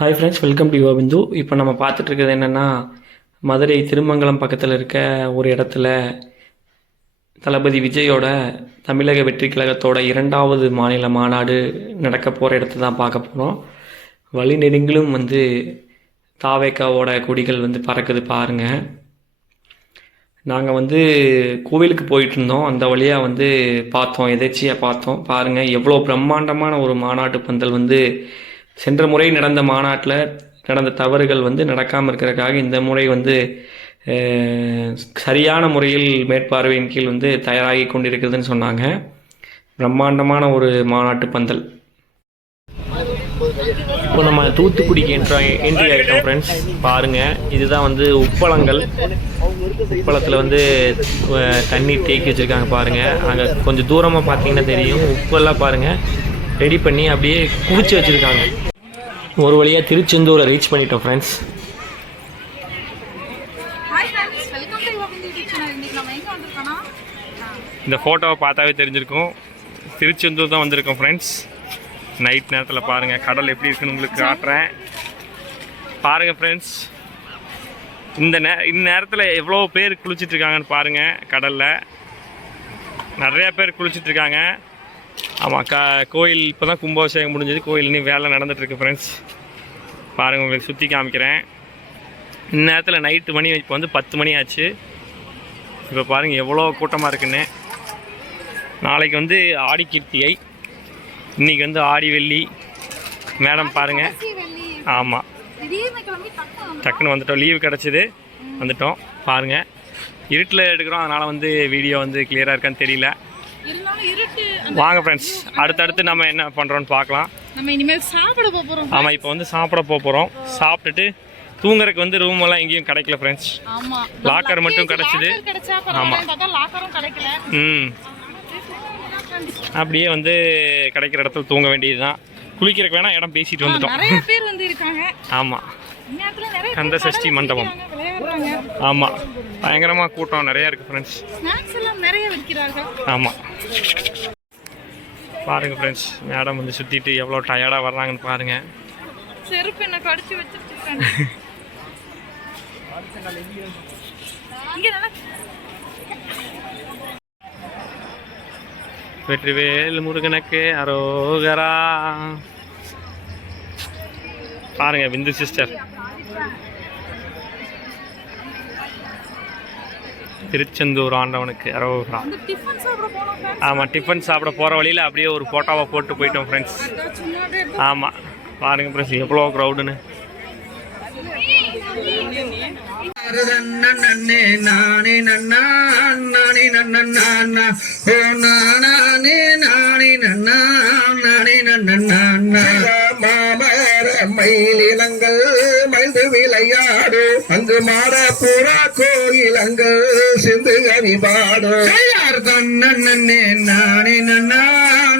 Hi friends, welcome to Yuvabindu. இப்போ நம்ம பார்த்துட்டு இருக்கிறது என்னென்னா, மதுரை திருமங்கலம் பக்கத்தில் இருக்க ஒரு இடத்துல தளபதி விஜயோட தமிழக வெற்றி கழகத்தோட 2வது மாநில மாநாடு நடக்க போகிற இடத்த தான் பார்க்க போகிறோம். வழி நெடுங்கிலும் தாவேக்காவோட கொடிகள் பறக்குது பாருங்கள். நாங்கள் கோவிலுக்கு போயிட்டு இருந்தோம். அந்த வழியாக பார்த்தோம், எதேச்சியாக பார்த்தோம். பாருங்கள், எவ்வளோ பிரம்மாண்டமான ஒரு மாநாட்டு பந்தல் சென்ற முறை நடந்த மாநாட்டில் நடந்த தவறுகள் நடக்காமல் இருக்கிறதுக்காக இந்த முறை சரியான முறையில் மேற்பார்வையின் கீழ் தயாராகி கொண்டிருக்குதுன்னு சொன்னாங்க. பிரம்மாண்டமான ஒரு மாநாட்டு பந்தல். இப்போ நம்ம தூத்துக்குடிக்கு என்ட்ரி ஆகிட்டோம் ஃப்ரெண்ட்ஸ். பாருங்கள், இதுதான் உப்பளங்கள். உப்பளத்தில் தண்ணீர் தேக்கி வச்சுருக்காங்க பாருங்கள். அங்கே கொஞ்சம் தூரமாக பார்த்தீங்கன்னா தெரியும். உப்பெல்லாம் பாருங்கள், ரெடி பண்ணி அப்படியே குவிச்சு வச்சுருக்காங்க. ஒரு வழியாக திருச்செந்தூரை ரீச் பண்ணிட்டோம் ஃப்ரெண்ட்ஸ். இந்த ஃபோட்டோவை பார்த்தாவே தெரிஞ்சிருக்கும், திருச்செந்தூர் தான் வந்திருக்கோம் ஃப்ரெண்ட்ஸ். நைட் நேரத்தில் பாருங்கள், கடல் எப்படி இருக்குன்னு உங்களுக்கு காட்டுறேன் பாருங்கள் ஃப்ரெண்ட்ஸ். இந்த நேரத்தில் எவ்வளோ பேர் குளிச்சிட்ருக்காங்கன்னு பாருங்கள். கடலில் நிறையா பேர் குளிச்சிட்ருக்காங்க. ஆமாம், கோயில் இப்போ தான் கும்பாபிஷேகம் முடிஞ்சது. கோயில் இன்னும் வேலை நடந்துகிட்ருக்கு ஃப்ரெண்ட்ஸ். பாருங்கள், உங்களுக்கு சுற்றி காமிக்கிறேன். இந்நேரத்தில் நைட்டு மணி இப்போ 10 மணி ஆச்சு. இப்போ பாருங்கள் எவ்வளோ கூட்டமாக இருக்குன்னு. நாளைக்கு ஆடி கிருத்திகை, இன்றைக்கி ஆடி வெள்ளி. மேடம் பாருங்கள். ஆமாம், டக்குன்னு வந்துட்டோம். லீவு கிடச்சிது, வந்துட்டோம். பாருங்கள், இருட்டில் எடுக்கிறோம், அதனால் வீடியோ கிளியராக இருக்கான்னு தெரியல. வாங்க ஃப்ரெண்ட்ஸ், அடுத்தடுத்து நம்ம என்ன பண்ணுறோன்னு பார்க்கலாம். நம்ம இனிமேல் சாப்பிட போகிறோம். ஆமாம், இப்போ சாப்பிட போகிறோம். சாப்பிட்டுட்டு தூங்குறதுக்கு ரூம் எல்லாம் எங்கேயும் கிடைக்கல ஃப்ரெண்ட்ஸ். ஆமாம், லாக்கர் மட்டும் கிடச்சிது. ஆமாம், லாக்கரும் கிடைக்கல. அப்படியே கிடைக்கிற இடத்துல தூங்க வேண்டியது தான். குளிக்கிறதுக்கு வேணால் இடம் பேசிட்டு வந்துட்டோம். நிறைய பேர் இருக்காங்க. ஆமாம், கந்த சஷ்டி மண்டபம். ஆமாம், பயங்கரமாக கூட்டம் நிறையா இருக்குது ஃப்ரெண்ட்ஸ். ஆமாம், பாருங்கள் ஃப்ரெண்ட்ஸ், மேடம் சுற்றிட்டு எவ்வளோ டயர்டாக வர்றாங்கன்னு பாருங்கள். செருப்பு என்ன கடிச்சு வச்சுருக்காங்க. வெற்றிவேல் முருகனுக்கு அரோகரா. பாருங்க, பிந்து சிஸ்டர். திருச்செந்தூர் ஆண்டவனுக்கு அரோகரா. ஆமாம், டிஃபன் சாப்பிட போகிற வழியில் அப்படியே ஒரு ஃபோட்டோவை போட்டு போயிட்டோம் ஃப்ரெண்ட்ஸ். ஆமாம், பாருங்கள் ஃப்ரெண்ட்ஸ் எவ்வளோ க்ரௌடுன்னு. நானே நன்னா நானே நன்னா ஓ நானே நானே நன்னா நானே நன்னா மாமர மயிலினங்கள் மழ்ந்து விளையாடு அங்கு மாட புறா கோயிலங்கள் சிந்து கனிபாடு யார் தன்னே நானே நன்னா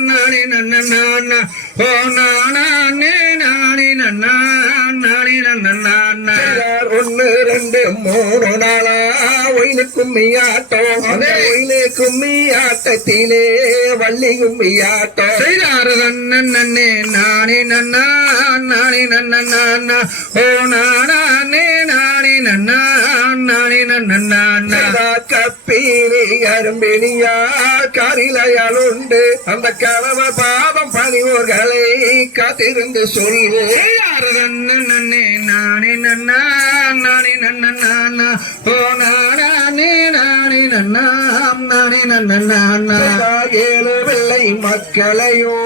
நானே நன்னா ஓ நானே நானே நன்னா நானே நன்னா 1 2 3 நாளா ஒயிலு கும்மியாட்டம். அந்த ஒயிலு கும்மியாட்டத்திலே வள்ளி கும்மியாட்டம் செய்தாரு நன்னே நானே நன்னா நானே நன்னா ஓ நானே நானே நன்னா நானே நன்னா கப்பீரி அரும்பினியா காரிலையாளுண்டு அந்த கலவ பாதம் பணிவோர்களை காத்திருந்து சொல்லு யாரு நன்னே நானே நன்னா நானே நன்னா ஓ நானே நானே நன்னா நானே நன்னா 7 வெள்ளை மக்களையோ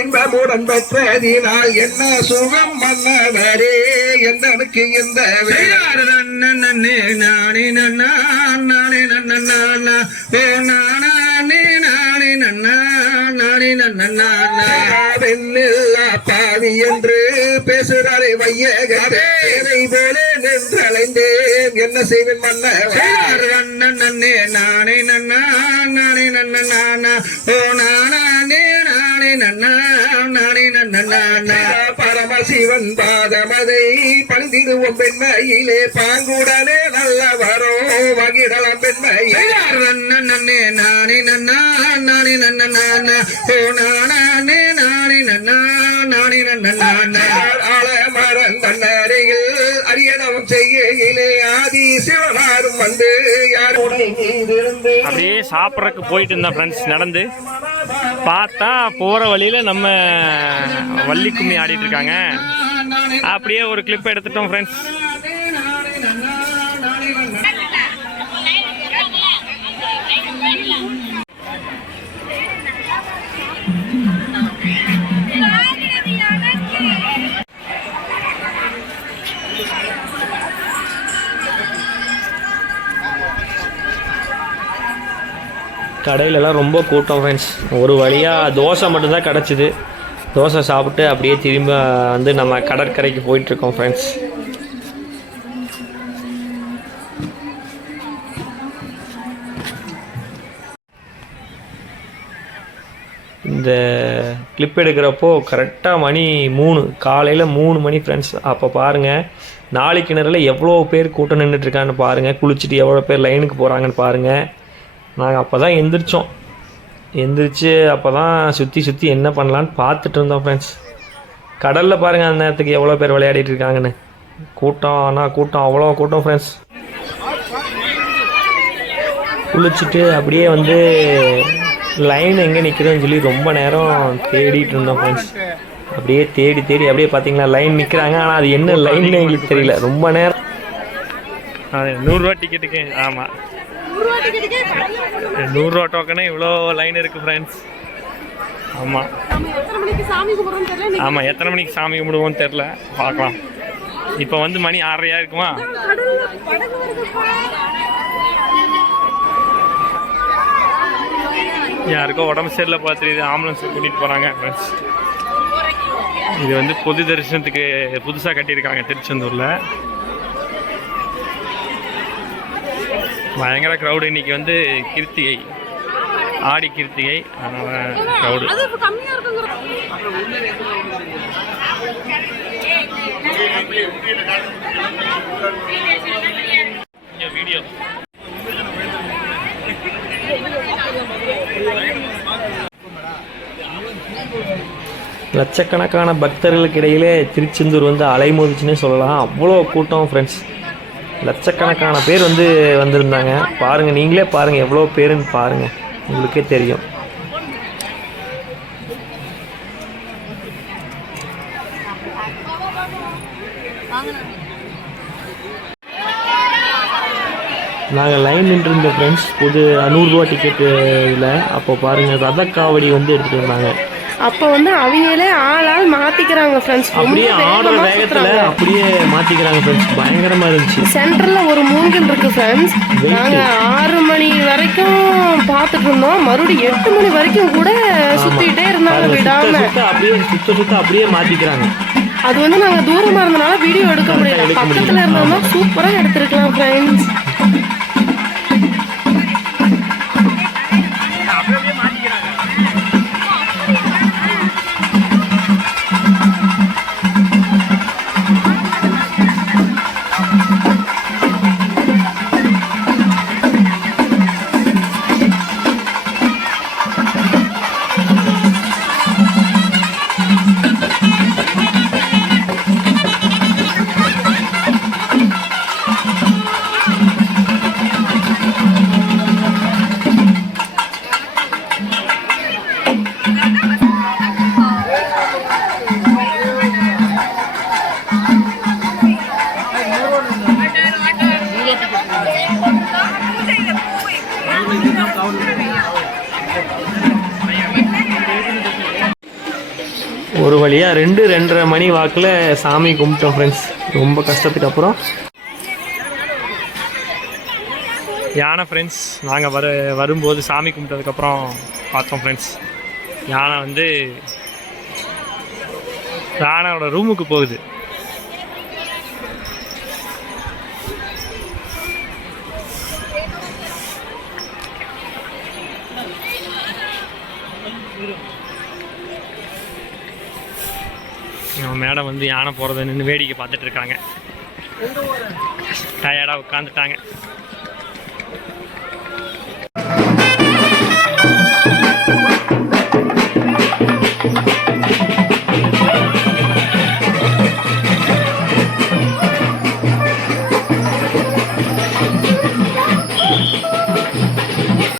இன்பமுடன் பெற்றதினால் என்ன சுகம் மன்னவரே என்னனுக்கு இந்த யாரு நன்னே நானே நன்னா நானே நன்னா ஓ நானே நானே நன்னா நானே நன்னா வெண்ணில்லா பாவி என்று பேசுறாரே வையகரே போல நின்றலைந்தேன் என்ன செய்வேன் மன்னே நானே நன்னா நானே நன்னா ஓ நானே நானே நன்னா நானே நன்னா பரமசிவன் பாதமதை பணிந்திடுவோம் பெண்மையிலே பாங்குடனே நல்ல வரோ வகிடலாம் பெண்மையே நன்னே நானே நன்னா நானே நன்னா ஓ நானே நானே நன்னா நானே நன்னா ஆள மறந்த சிவனாரும் வந்து யாரோட இருந்து அப்படியே சாப்பிட்றதுக்கு போயிட்டு இருந்தேன் ஃப்ரெண்ட்ஸ். நடந்து பார்த்தா போகிற வழியில் நம்ம வள்ளி கும்மி ஆடிட்டு இருக்காங்க. அப்படியே ஒரு கிளிப் எடுத்துட்டோம் ஃப்ரெண்ட்ஸ். கடையிலலாம் ரொம்ப கூட்டம் ஃப்ரெண்ட்ஸ். ஒரு வழியாக தோசை மட்டும்தான் கிடச்சிது. தோசை சாப்பிட்டு அப்படியே திரும்ப வந்து நம்ம கடற்கரைக்கு போயிட்டுருக்கோம் ஃப்ரெண்ட்ஸ். இந்த கிளிப் எடுக்கிறப்போ கரெக்டாக மணி 3 காலையில் 3 மணி ஃப்ரெண்ட்ஸ். அப்போ பாருங்கள் 4 கிணறுல எவ்வளோ பேர் கூட்டம் நின்றுட்டுருக்கான்னு பாருங்கள். குளிச்சுட்டு எவ்வளோ பேர் லைனுக்கு போகிறாங்கன்னு பாருங்கள். நாங்கள் அப்போ தான் எந்திரிச்சு அப்போ தான் சுற்றி என்ன பண்ணலான்னு பார்த்துட்டு இருந்தோம் ஃப்ரெண்ட்ஸ். கடலில் பாருங்கள் அந்த நேரத்துக்கு எவ்வளோ பேர் விளையாடிட்டு இருக்காங்கன்னு. கூட்டம் ஆனால் கூட்டம் அவ்வளோ கூட்டம் ஃப்ரெண்ட்ஸ். குளிச்சுட்டு அப்படியே வந்து லைன் எங்கே நிற்கிறதுன்னு சொல்லி ரொம்ப நேரம் தேடிட்டு இருந்தோம் ஃப்ரெண்ட்ஸ். அப்படியே தேடி அப்படியே பார்த்தீங்களா லைன் நிற்கிறாங்க. ஆனால் அது என்ன லைன்னு எங்களுக்கு தெரியல. ரொம்ப நேரம் 100 ரூபா டிக்கெட்டுக்கு. ஆமாம் 100 ரூபா டோக்கனே இவ்வளோ லைன் இருக்குது ஃப்ரெண்ட்ஸ். ஆமாம் எத்தனை மணிக்கு சாமி கும்பிடுவோன்னு தெரில. பார்க்கலாம். இப்போ வந்து மணி 6:30 இருக்குமா? யாருக்கோ உடம்பு சரியில்லை பார்த்துட்டு ஆம்புலன்ஸ் கூட்டிகிட்டு போகிறாங்க ஃப்ரெண்ட்ஸ். இது வந்து பொது தரிசனத்துக்கு புதுசாக கட்டியிருக்காங்க திருச்செந்தூரில். பயங்கர க்ரௌடு. இன்றைக்கி வந்து கிருத்திகை, ஆடி கிருத்திகை, அதனால் க்ரௌடு. வீடியோ லட்சக்கணக்கான பக்தர்களுக்கு இடையிலே திருச்செந்தூர் வந்து அலைமோதிச்சுன்னே சொல்லலாம். அவ்வளோ கூட்டம் ஃப்ரெண்ட்ஸ். லட்சக்கணக்கான பேர் வந்து வந்திருந்தாங்க. பாருங்கள், நீங்களே பாருங்கள் எவ்வளோ பேருன்னு பாருங்கள், உங்களுக்கே தெரியும். நாங்கள் லைன் நின்றுருந்த ஃப்ரெண்ட்ஸ் புது 100 ரூபா டிக்கெட்டு இதில். அப்போ பாருங்கள் ரதக்காவடி வந்து எடுத்துகிட்டு வந்தாங்க. அப்போ வந்து அவங்களே ஆளால் மாற்றிக்கிறாங்க ஃப்ரெண்ட்ஸ். அப்படியே ஆடுற வேகத்தில் அப்படியே மாற்றிக்கிறாங்க ஃப்ரெண்ட்ஸ். பயங்கரமாக இருந்துச்சு. சென்டரில் ஒரு மூங்கில் இருக்குது ஃப்ரெண்ட்ஸ். நாங்கள் 6 மணி வரைக்கும் பார்த்துட்டு இருந்தோம். மறுபடியும் 8 மணி வரைக்கும் கூட சுற்றிக்கிட்டே இருந்தாங்க விடாமல். அப்படியே சுத்த அப்படியே மாற்றிக்கிறாங்க. அது வந்து நாங்கள் தூரமாக இருந்தனால வீடியோ எடுக்க முடியல. பக்கத்தில் இருந்தோம்னா சூப்பராக எடுத்துருக்கலாம் ஃப்ரெண்ட்ஸ். ஒரு வழியாக 2-2:30 மணி வாக்கில் சாமி கும்பிட்டோம் ஃப்ரெண்ட்ஸ். ரொம்ப கஷ்டத்துக்கு அப்புறம் யானை ஃப்ரெண்ட்ஸ். நாங்கள் வரும்போது சாமி கும்பிட்டதுக்கப்புறம் பார்த்தோம் ஃப்ரெண்ட்ஸ். யானை வந்து யானையோட ரூமுக்கு போகுது. மேடம் வந்து யானை போகிறத நின்று வேடிக்கை பார்த்துட்டு இருக்காங்க. டயர்டாக உட்காந்துட்டாங்க.